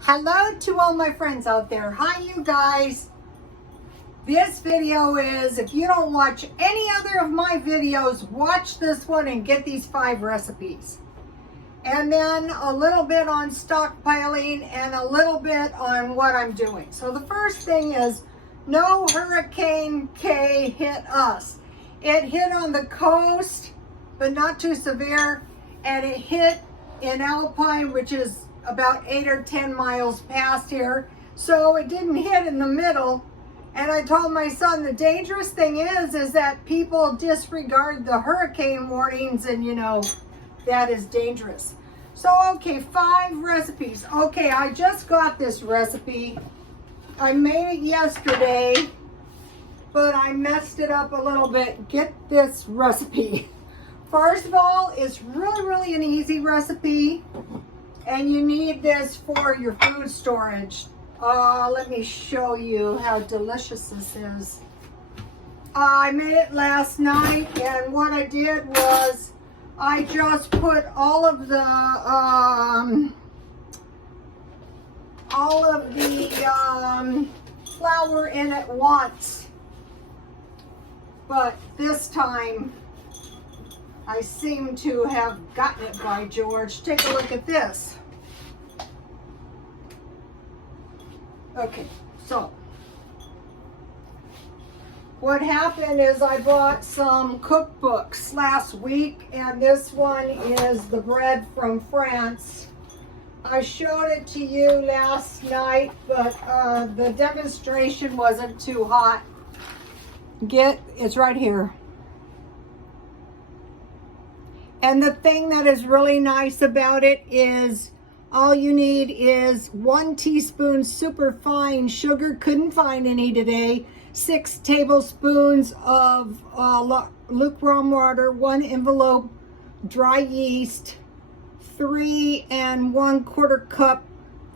Hello to all my friends out there. Hi, you guys. This video is, if you don't watch any other of my videos, watch this one and get these 5 recipes. And then a little bit on stockpiling and a little bit on what I'm doing. So the first thing is, no Hurricane K hit us. It hit on the coast, but not too severe. And it hit in Alpine, which is about 8 or 10 miles past here. So it didn't hit in the middle. And I told my son, the dangerous thing is that people disregard the hurricane warnings, and that is dangerous. So, okay, 5 recipes. Okay, I just got this recipe. I made it yesterday, but I messed it up a little bit. Get this recipe. First of all, it's really an easy recipe. And you need this for your food storage. Let me show you how delicious this is. I made it last night, and what I did was I just put all of the flour in at once. But this time I seem to have gotten it by George. Take a look at this. Okay, so what happened is I bought some cookbooks last week, and this one is the bread from France. I showed it to you last night, but the demonstration wasn't too hot. It's right here. And the thing that is really nice about it is all you need is 1 teaspoon super fine sugar. Couldn't find any today. 6 tablespoons of lukewarm water, 1 envelope dry yeast, 3 1/4 cup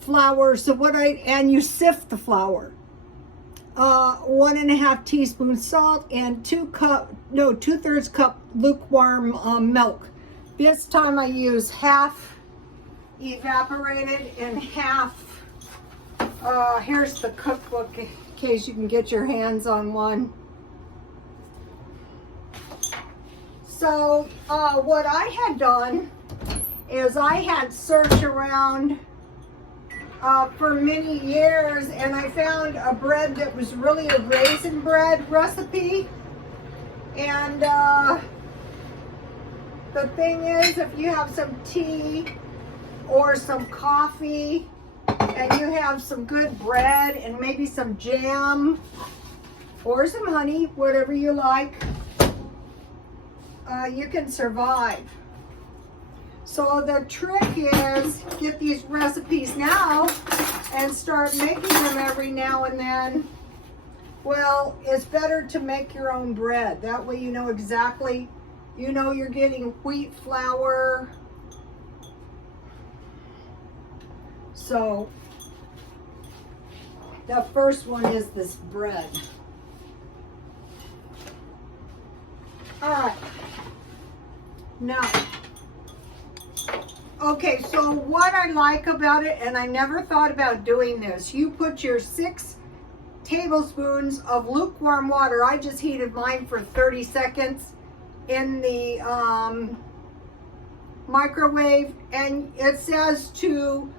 flour. So and you sift the flour. 1 1/2 teaspoon salt, and 2/3 cup lukewarm milk. This time I use half evaporated and half, here's the cookbook in case you can get your hands on one. So what I had done is I had searched around for many years, and I found a bread that was really a raisin bread recipe. And the thing is, if you have some tea or some coffee and you have some good bread and maybe some jam or some honey, whatever you like, you can survive. So the trick is get these recipes now and start making them every now and then. Well, it's better to make your own bread. That way you know exactly, you're getting wheat flour. So the first one is this bread. All right. Now, okay, so what I like about it, and I never thought about doing this, you put your 6 tablespoons of lukewarm water. I just heated mine for 30 seconds in the microwave, and it says to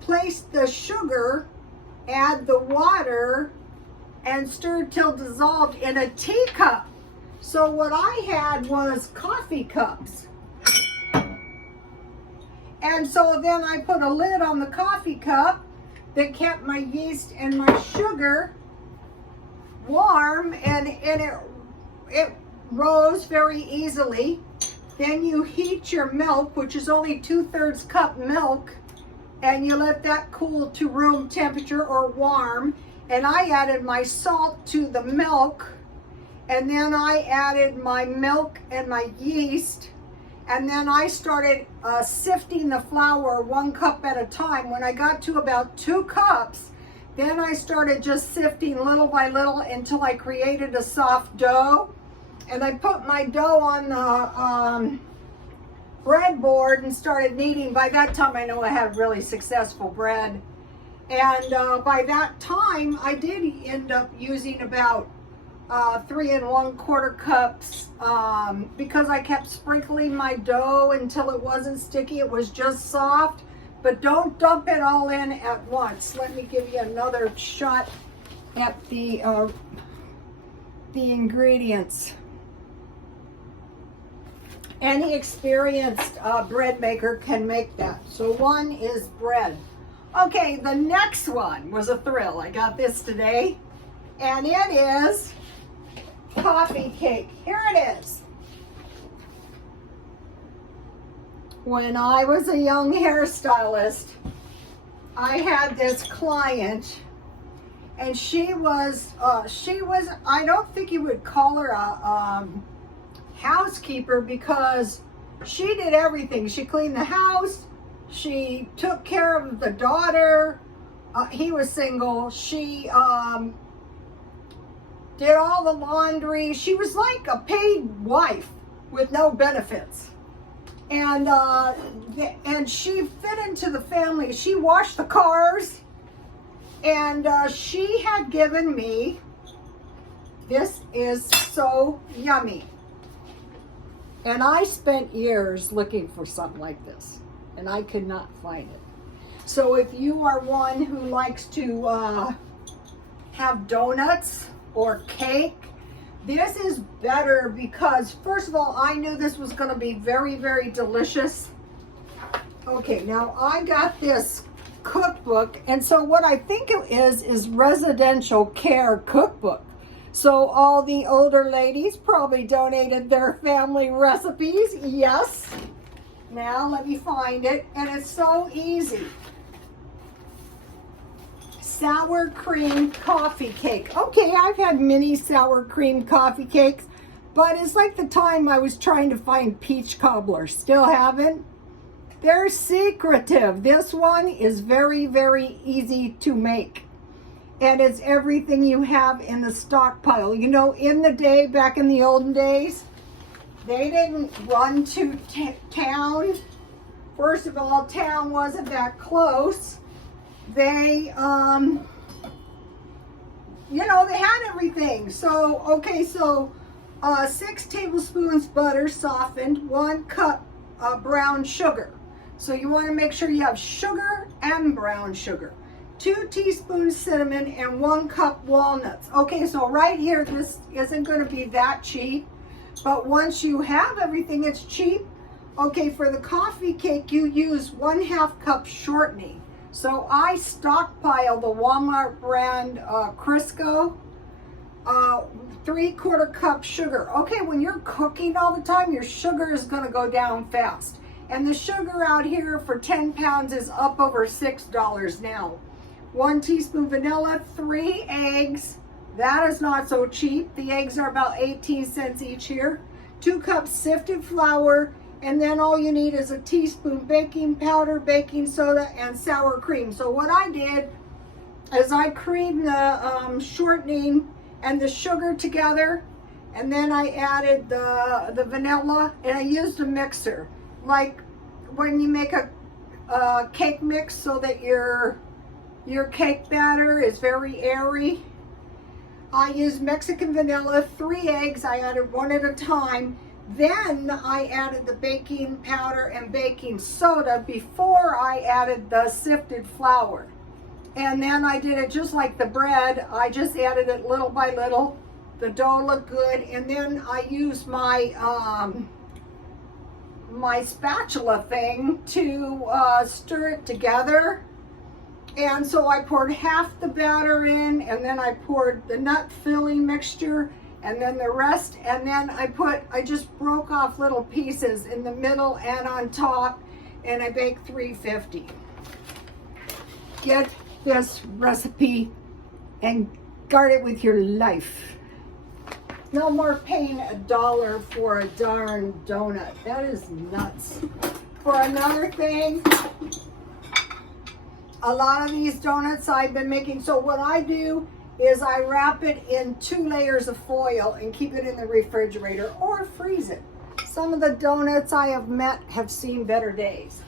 place the sugar, add the water, and stir till dissolved in a teacup. So what I had was coffee cups. And so then I put a lid on the coffee cup that kept my yeast and my sugar warm, and it rose very easily. Then you heat your milk, which is only 2/3 cup milk, and you let that cool to room temperature or warm. And I added my salt to the milk, and then I added my milk and my yeast, and then I started sifting the flour 1 cup at a time. When I got to about 2 cups, then I started just sifting little by little until I created a soft dough. And I put my dough on the breadboard and started kneading. By that time, I know I had really successful bread. And by that time, I did end up using about 3 1/4 cups because I kept sprinkling my dough until it wasn't sticky. It was just soft, but don't dump it all in at once. Let me give you another shot at the ingredients. Any experienced bread maker can make that. So one is bread. Okay, the next one was a thrill. I got this today, and it is coffee cake. Here it is. When I was a young hairstylist, I had this client, and she was, I don't think you would call her a housekeeper, because she did everything. She cleaned the house, she took care of the daughter, he was single, she did all the laundry. She was like a paid wife with no benefits. And she fit into the family. She washed the cars, and she had given me, this is so yummy. And I spent years looking for something like this, and I could not find it. So if you are one who likes to have donuts or cake, this is better, because first of all, I knew this was going to be very, very delicious. Okay, now I got this cookbook, and so what I think it is residential care cookbook. So all the older ladies probably donated their family recipes. Yes. Now let me find it, and it's so easy. Sour cream coffee cake. Okay, I've had many sour cream coffee cakes, but it's like the time I was trying to find peach cobbler. Still haven't. They're secretive. This one is very, very easy to make. And it's everything you have in the stockpile. You know, in the day, back in the olden days, they didn't run to town. First of all, town wasn't that close. They, you know, they had everything. So, okay, so 6 tablespoons butter softened, 1 cup brown sugar. So you want to make sure you have sugar and brown sugar. 2 teaspoons cinnamon and 1 cup walnuts. Okay, so right here, this isn't going to be that cheap, but once you have everything, it's cheap. Okay, for the coffee cake, you use 1/2 cup shortening. So I stockpile the Walmart brand Crisco, 3/4 cup sugar. Okay, when you're cooking all the time, your sugar is going to go down fast. And the sugar out here for 10 pounds is up over $6 now. 1 teaspoon vanilla, 3 eggs. That is not so cheap. The eggs are about 18 cents each here. 2 cups sifted flour, and then all you need is a teaspoon baking powder, baking soda, and sour cream. So what I did is I creamed the shortening and the sugar together, and then I added the vanilla, and I used a mixer. Like when you make a cake mix so that your cake batter is very airy. I used Mexican vanilla, 3 eggs. I added 1 at a time. Then I added the baking powder and baking soda before I added the sifted flour. And then I did it just like the bread. I just added it little by little. The dough looked good. And then I used my my spatula thing to stir it together. And so I poured half the batter in, and then I poured the nut filling mixture, and then the rest, and then I just broke off little pieces in the middle and on top, and I baked 350. Get this recipe and guard it with your life. No more paying $1 for a darn donut. That is nuts. For another thing, a lot of these donuts I've been making, so what I do is I wrap it in 2 layers of foil and keep it in the refrigerator or freeze it. some of the donuts I have met have seen better days.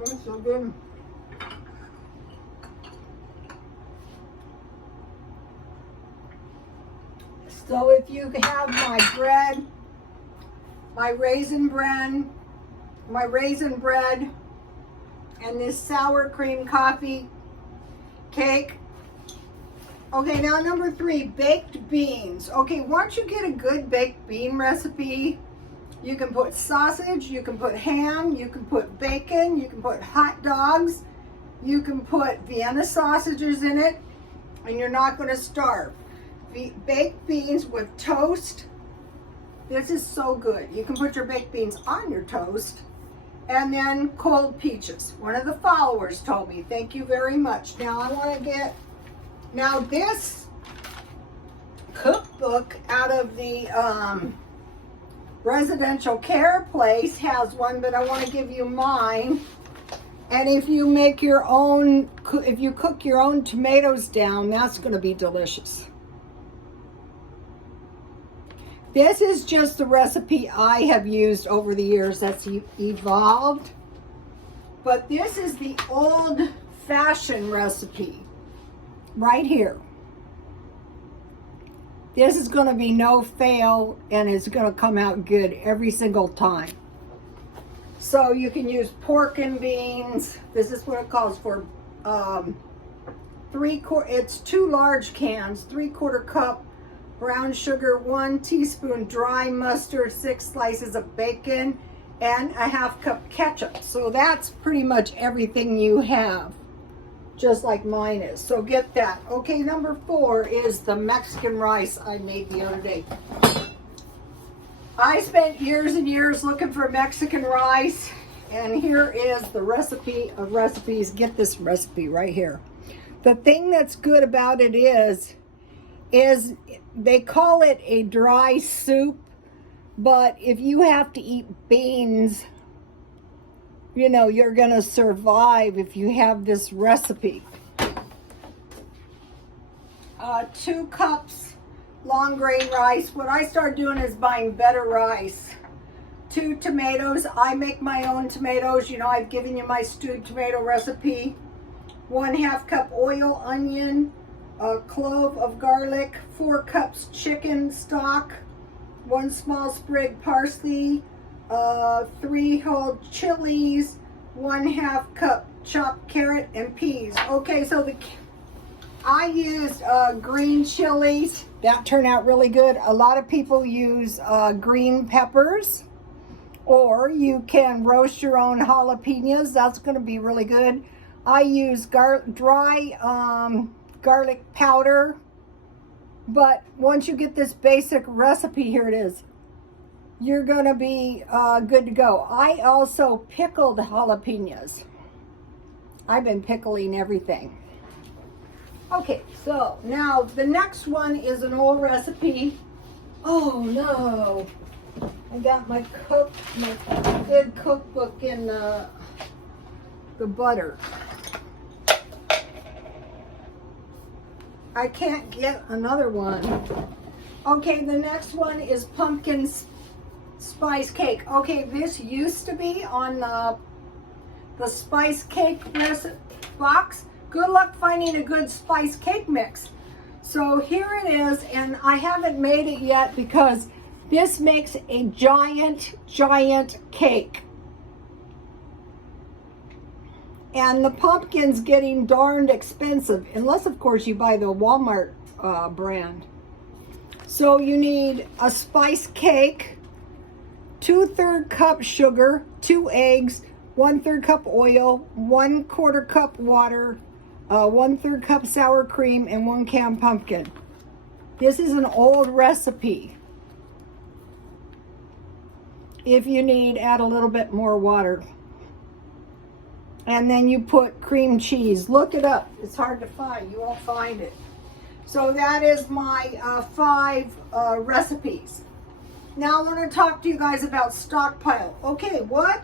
That's so good. So if you have my bread, my raisin bread, and this sour cream coffee cake. Okay, now number 3, baked beans. Okay, once you get a good baked bean recipe, you can put sausage, you can put ham, you can put bacon, you can put hot dogs, you can put Vienna sausages in it, and you're not going to starve. Baked beans with toast. This is so good. You can put your baked beans on your toast. And then cold peaches. One of the followers told me. Thank you very much. Now I want to get, now this cookbook out of the residential care place has one, but I want to give you mine. And if you make your own, if you cook your own tomatoes down, that's going to be delicious. This is just the recipe I have used over the years that's evolved. But this is the old-fashioned recipe right here. This is going to be no fail, and it's going to come out good every single time. So you can use pork and beans. This is what it calls for. It's 2 large cans, 3/4 cup brown sugar, 1 teaspoon dry mustard, 6 slices of bacon, and a 1/2 cup ketchup. So that's pretty much everything you have, just like mine is. So get that. Okay, number 4 is the Mexican rice I made the other day. I spent years and years looking for Mexican rice, and here is the recipe of recipes. Get this recipe right here. The thing that's good about it is they call it a dry soup, but if you have to eat beans, you know, you're gonna survive if you have this recipe. 2 cups long grain rice. What I started doing is buying better rice. 2 tomatoes. I make my own tomatoes. You know, I've given you my stewed tomato recipe. 1/2 cup oil, onion, a clove of garlic, 4 cups chicken stock, 1 small sprig parsley, 3 whole chilies, 1/2 cup chopped carrot and peas. Okay, so I used green chilies. That turned out really good. A lot of people use green peppers, or you can roast your own jalapenos. That's going to be really good. I use dry garlic powder, but once you get this basic recipe, here it is, you're gonna be good to go. I also pickled jalapenos. I've been pickling everything. Okay, so now the next one is an old recipe. Oh no, I got my good cookbook in the butter. I can't get another one. Okay, the next one is pumpkin spice cake. Okay, this used to be on the spice cake box. Good luck finding a good spice cake mix. So here it is, and I haven't made it yet because this makes a giant cake. And the pumpkin's getting darned expensive, unless of course you buy the Walmart brand. So you need a spice cake, 2/3 cup sugar, 2 eggs, 1/3 cup oil, 1/4 cup water, 1/3 cup sour cream, and 1 can pumpkin. This is an old recipe. If you need, add a little bit more water. And then you put cream cheese. Look it up. It's hard to find. You won't find it. So that is my 5 recipes. Now I want to talk to you guys about Stockpile. Okay, what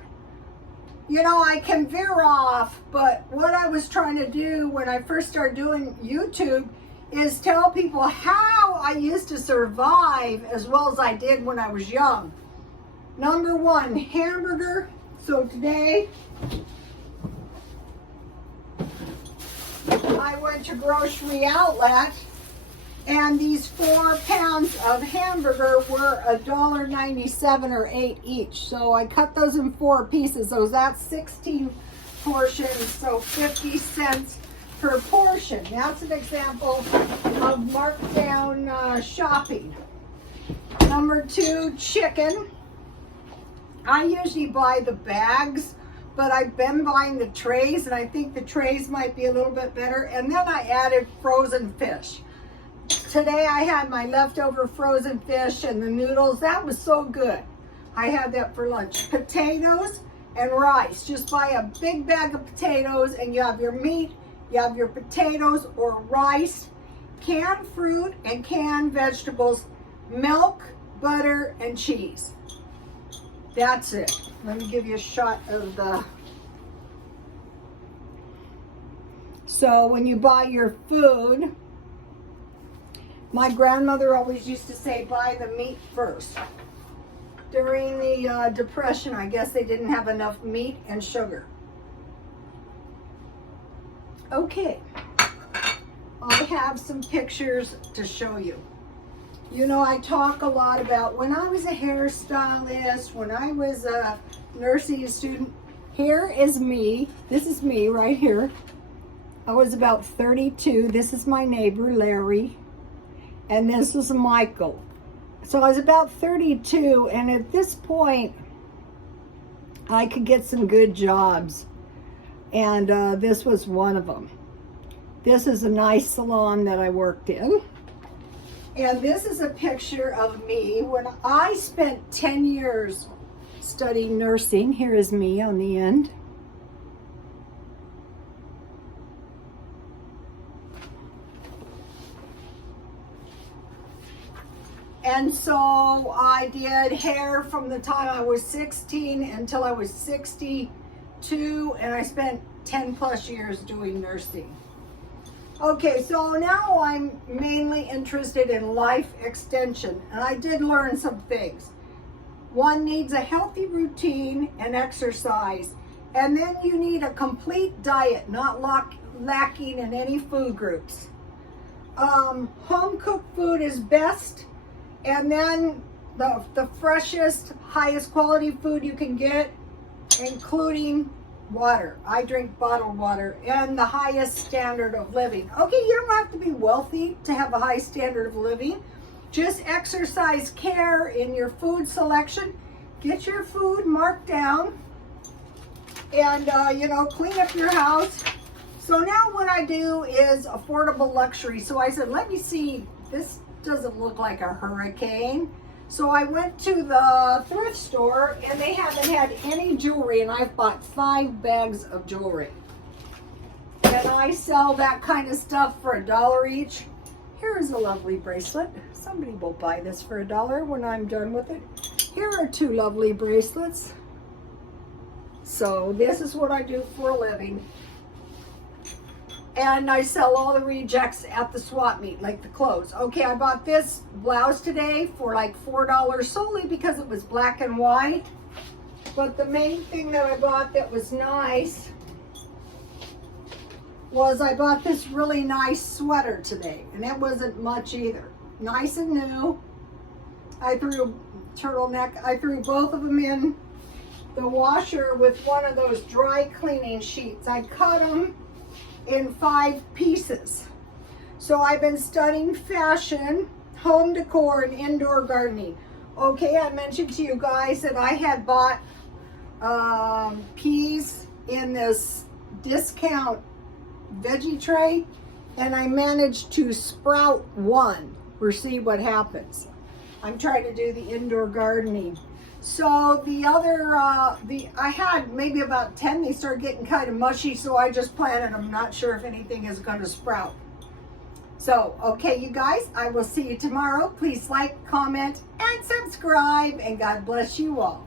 You know, I can veer off, but what I was trying to do when I first started doing YouTube is tell people how I used to survive as well as I did when I was young. Number one, hamburger. So today, I went to Grocery Outlet, and these 4 pounds of hamburger were $1.97 or $8 each. So I cut those in 4 pieces. So that's 16 portions, so 50 cents per portion. That's an example of marked down shopping. Number 2, chicken. I usually buy the bags, but I've been buying the trays, and I think the trays might be a little bit better. And then I added frozen fish. Today I had my leftover frozen fish and the noodles. That was so good. I had that for lunch. Potatoes and rice. Just buy a big bag of potatoes and you have your meat, you have your potatoes or rice, canned fruit and canned vegetables, milk, butter, and cheese. That's it. Let me give you a shot of the... So when you buy your food, my grandmother always used to say, buy the meat first. During the Depression, I guess they didn't have enough meat and sugar. Okay, I have some pictures to show you. You know, I talk a lot about when I was a hairstylist, when I was a nursing student. Here is me. This is me right here. I was about 32. This is my neighbor, Larry. And this is Michael. So I was about 32, and at this point, I could get some good jobs. And this was one of them. This is a nice salon that I worked in. And this is a picture of me when I spent 10 years studying nursing. Here is me on the end. And so I did hair from the time I was 16 until I was 62, and I spent 10 plus years doing nursing. Okay, so now I'm mainly interested in life extension, and I did learn some things. One needs a healthy routine and exercise, and then you need a complete diet, not lacking in any food groups. Home cooked food is best, and then the freshest, highest quality food you can get, including water. I drink bottled water, and the highest standard of living. Okay, you don't have to be wealthy to have a high standard of living. Just exercise care in your food selection. Get your food marked down, and you know, clean up your house. So now what I do is affordable luxury. So I said, let me see, this doesn't look like a hurricane. So I went to the thrift store, and they haven't had any jewelry, and I've bought 5 bags of jewelry. And I sell that kind of stuff for $1 each. Here is a lovely bracelet. Somebody will buy this for $1 when I'm done with it. Here are 2 lovely bracelets. So this is what I do for a living. And I sell all the rejects at the swap meet, like the clothes. Okay, I bought this blouse today for like $4 solely because it was black and white. But the main thing that I bought that was nice was I bought this really nice sweater today. And it wasn't much either. Nice and new. I threw turtleneck. I threw both of them in the washer with one of those dry cleaning sheets. I cut them in 5 pieces. So I've been studying fashion, home decor, and indoor gardening. Okay, I mentioned to you guys that I had bought peas in this discount veggie tray, and I managed to sprout 1. We'll see what happens. I'm trying to do the indoor gardening. So the other, I had maybe about 10. They started getting kind of mushy, so I just planted them. Not sure if anything is going to sprout. So, okay, you guys, I will see you tomorrow. Please like, comment, and subscribe, and God bless you all.